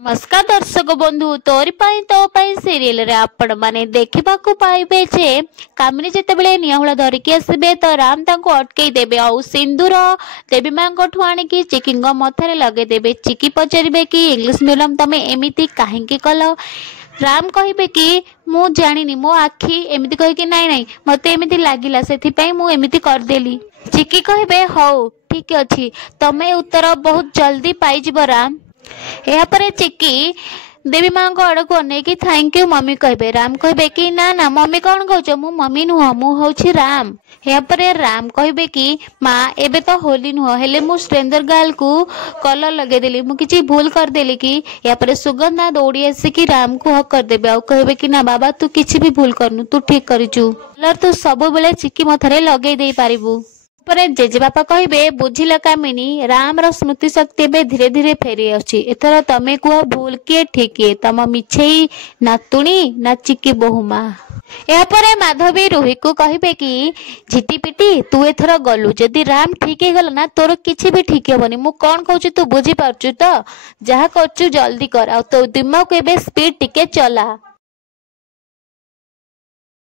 नमस्कार दर्शक बंधु तोरी तो सीरियल रे आपण माने देखा पाइबे जे कामिनी जितेबले निहुला धरिकी आसबे तो राम तांको अटकई देबे और सिंदूर देवी मां ठू आणिकी चिकिंग मथारे लगे देबे। चिकी पचारे कि इंग्लिश मीडियम तमे एमिति काहेकि कल। राम कहे कि मु जानी मो आखि एमती कह नाई नाई मते एमती लागिला से मु एमती करदेली। चिकी कहे हौ ठीक अच्छी तमे उत्तर बहुत जल्दी पाइब राम। यापर चिकी देवी माँ आड़ को अनेक थैंक यू मम्मी कहे। राम कहे कि ना ना मम्मी कौन कह मु मम्मी नुह मु हूँ राम। यापर राम कहे कि माँ एबे तो होली नुह हेले मु स्ट्रेंजर गर्ल को कलर लगेदेली मु किसी भूल करदेली कि। यापर सुगंधा दौड़ी आसिकी राम को हक करदेबे और कहे कि ना बाबा तू किसी भी भूल करनु तू ठीक करिचु कलर तू सब बेले चिकी मथारे लगे दे पारिबु। जेजेबापा कहे बुझिल कामिनी राम रो स्मृति शक्ति बे धीरे धीरे फेरी आछी एथर तमे कुह भूल किए ठीक किए तम मिछेई नातुणी ना चिकी बहुमा। यापर माधवी रोही को कहे कि झिटिपिटी तू एथर गलु जदि राम ठीक है गला ना तोर किछि भी ठीक हेबनी मु कौन कहूँ तू बुझी पारचु तो जहा करचु जल्दी कर आ तो दिमाग को एबे स्पीड टिके चला।